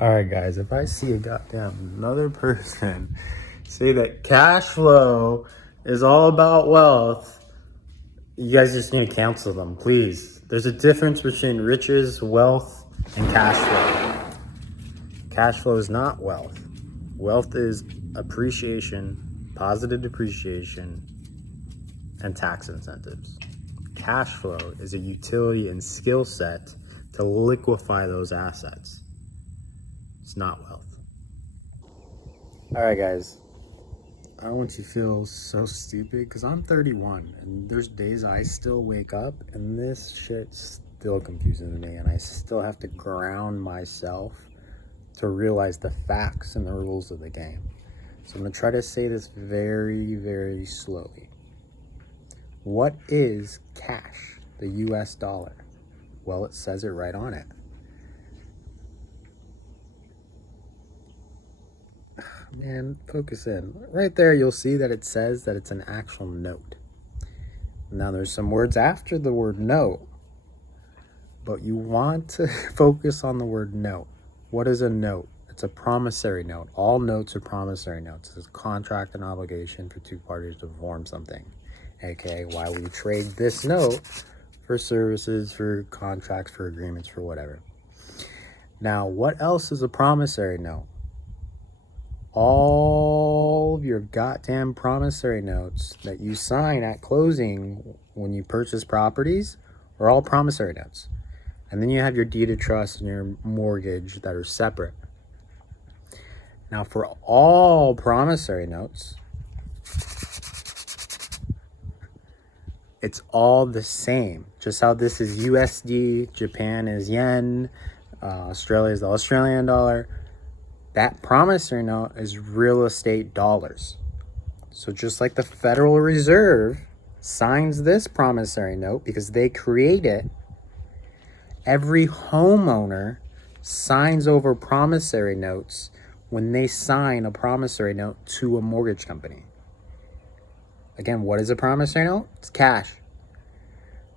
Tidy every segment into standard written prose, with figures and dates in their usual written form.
All right, guys, if I see a goddamn another person say that cash flow is all about wealth, you guys just need to cancel them, please. There's a difference between riches, wealth, and cash flow. Cash flow is not wealth. Wealth is appreciation, positive depreciation, and tax incentives. Cash flow is a utility and skill set to liquefy those assets. It's not wealth. All right, guys. I don't want you to feel so stupid because I'm 31 and there's days I still wake up and this shit's still confusing to me, and I still have to ground myself to realize the facts and the rules of the game. So I'm going to try to say this very, very slowly. What is cash, the US dollar? Well, it says it right on it. Man, focus in. Right there, you'll see that it says that it's an actual note. Now, there's some words after the word note, but you want to focus on the word note. What is a note? It's a promissory note. All notes are promissory notes. It's a contract and obligation for two parties to perform something, aka why we trade this note for services, for contracts, for agreements, for whatever. Now, what else is a promissory note? All of your goddamn promissory notes that you sign at closing when you purchase properties are all promissory notes. And then you have your deed of trust and your mortgage that are separate. Now, for all promissory notes, it's all the same. Just how this is USD, Japan is yen, Australia is the Australian dollar. That promissory note is real estate dollars. So just like the Federal Reserve signs this promissory note because they create it, every homeowner signs over promissory notes when they sign a promissory note to a mortgage company. Again, what is a promissory note? It's cash.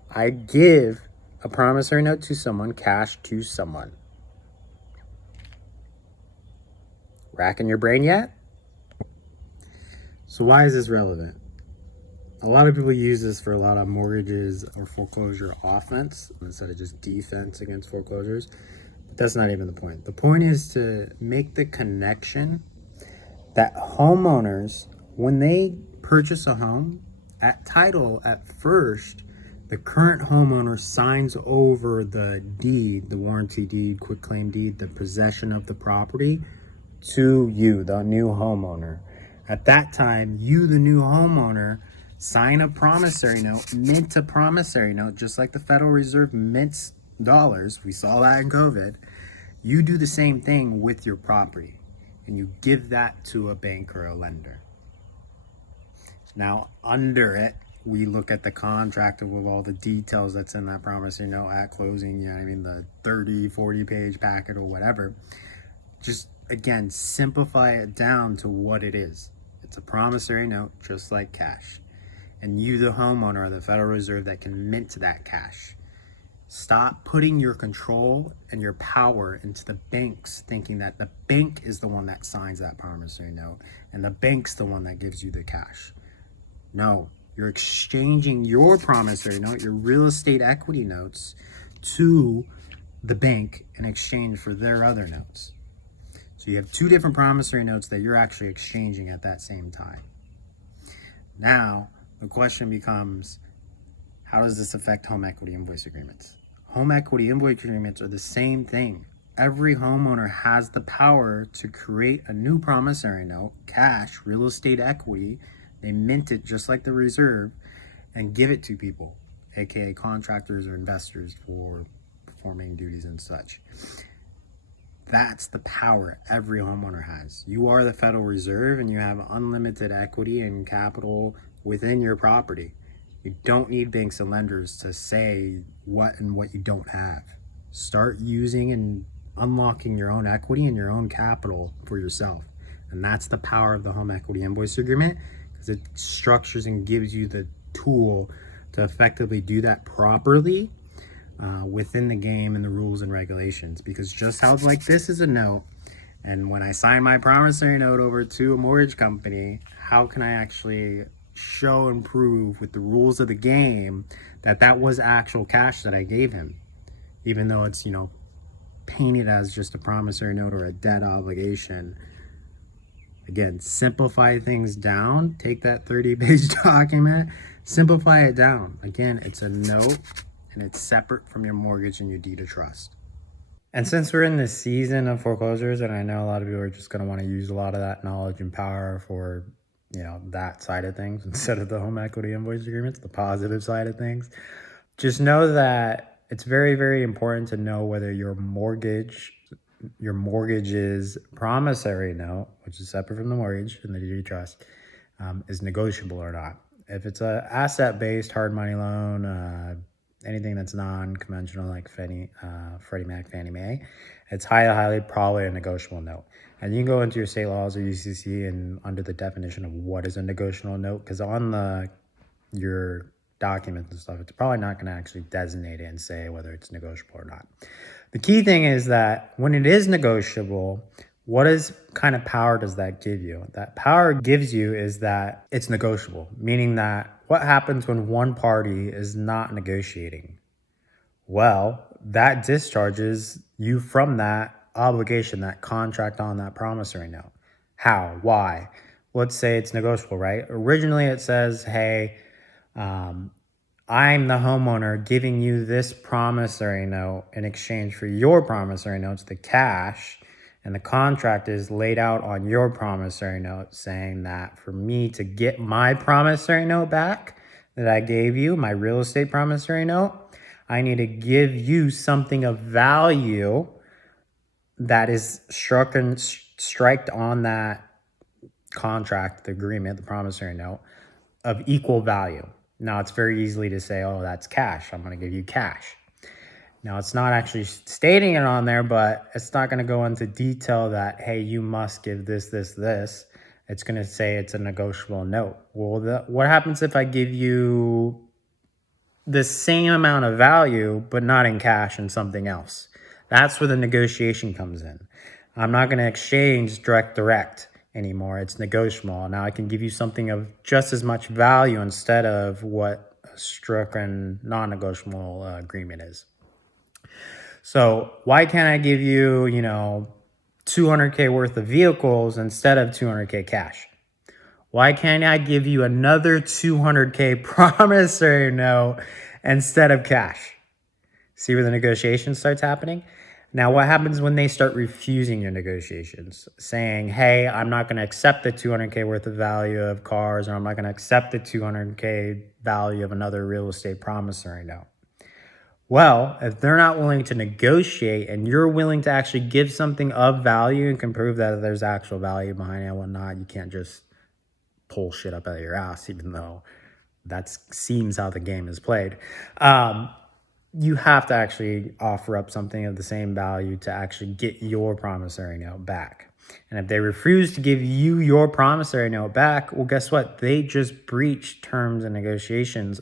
I give a promissory note to someone, cash to someone. Racking your brain yet? So why is this relevant? A lot of people use this for a lot of mortgages or foreclosure offense instead of just defense against foreclosures. But that's not even the point. The point is to make the connection that homeowners, when they purchase a home, at title at first, the current homeowner signs over the deed, the warranty deed, quitclaim deed, the possession of the property to you, the new homeowner. At that time, you, the new homeowner, sign a promissory note, mint a promissory note, just like the Federal Reserve mints dollars. We saw that in COVID. You do the same thing with your property, and you give that to a bank or a lender. Now, under it, we look at the contract with all the details that's in that promissory note at closing, you know what I mean, the 30, 40 page packet or whatever. Just, again, simplify it down to what it is. It's a promissory note, just like cash. And you, the homeowner, are the Federal Reserve that can mint that cash. Stop putting your control and your power into the banks, thinking that the bank is the one that signs that promissory note and the bank's the one that gives you the cash. No, you're exchanging your promissory note, your real estate equity notes, to the bank in exchange for their other notes. So you have two different promissory notes that you're actually exchanging at that same time. Now, the question becomes, how does this affect home equity invoice agreements? Home equity invoice agreements are the same thing. Every homeowner has the power to create a new promissory note, cash, real estate equity. They mint it just like the reserve and give it to people, aka contractors or investors for performing duties and such. That's the power every homeowner has. You are the Federal Reserve and you have unlimited equity and capital within your property. You don't need banks and lenders to say what and what you don't have. Start using and unlocking your own equity and your own capital for yourself. And that's the power of the Home Equity Invoice Agreement, because it structures and gives you the tool to effectively do that properly within the game and the rules and regulations. Because just how like this is a note, And when I sign my promissory note over to a mortgage company, how can I actually show and prove with the rules of the game that that was actual cash that I gave him, even though it's, painted as just a promissory note or a debt obligation. Again, simplify things down. Take that 30-page document, simplify it down. Again, it's a note and it's separate from your mortgage and your deed of trust. And since we're in the season of foreclosures, and I know a lot of people are just going to want to use a lot of that knowledge and power for, that side of things instead of the home equity invoice agreements, the positive side of things, just know that it's very, very important to know whether your mortgage's promissory note, which is separate from the mortgage and the deed of trust, is negotiable or not. If it's a asset-based hard money loan, anything that's non-conventional like Freddie Mac, Fannie Mae, it's highly probably a negotiable note. And you can go into your state laws or UCC and under the definition of what is a negotiable note, because on your documents and stuff, it's probably not going to actually designate it and say whether it's negotiable or not. The key thing is that when it is negotiable, what kind of power does that give you? That power gives you is that it's negotiable, meaning that what happens when one party is not negotiating? Well, that discharges you from that obligation, that contract on that promissory note. How? Why? Let's say it's negotiable, right? Originally it says, hey, I'm the homeowner giving you this promissory note in exchange for your promissory notes, the cash, and the contract is laid out on your promissory note saying that for me to get my promissory note back that I gave you, my real estate promissory note, I need to give you something of value that is striked on that contract, the agreement, the promissory note, of equal value. Now, it's very easily to say, oh, that's cash. I'm going to give you cash. Now, it's not actually stating it on there, but it's not going to go into detail that, hey, you must give this, this, this. It's going to say it's a negotiable note. Well, what happens if I give you the same amount of value, but not in cash and something else? That's where the negotiation comes in. I'm not going to exchange direct anymore. It's negotiable. Now I can give you something of just as much value instead of what a stricken non-negotiable agreement is. So why can't I give you, $200K worth of vehicles instead of $200K cash? Why can't I give you another $200K promissory note instead of cash? See where the negotiation starts happening? Now, what happens when they start refusing your negotiations, saying, hey, I'm not going to accept the $200K worth of value of cars, or I'm not going to accept the $200K value of another real estate promissory note? Well, if they're not willing to negotiate and you're willing to actually give something of value and can prove that there's actual value behind it and whatnot, you can't just pull shit up out of your ass, even though that seems how the game is played. You have to actually offer up something of the same value to actually get your promissory note back. And if they refuse to give you your promissory note back, well, guess what? They just breached terms and negotiations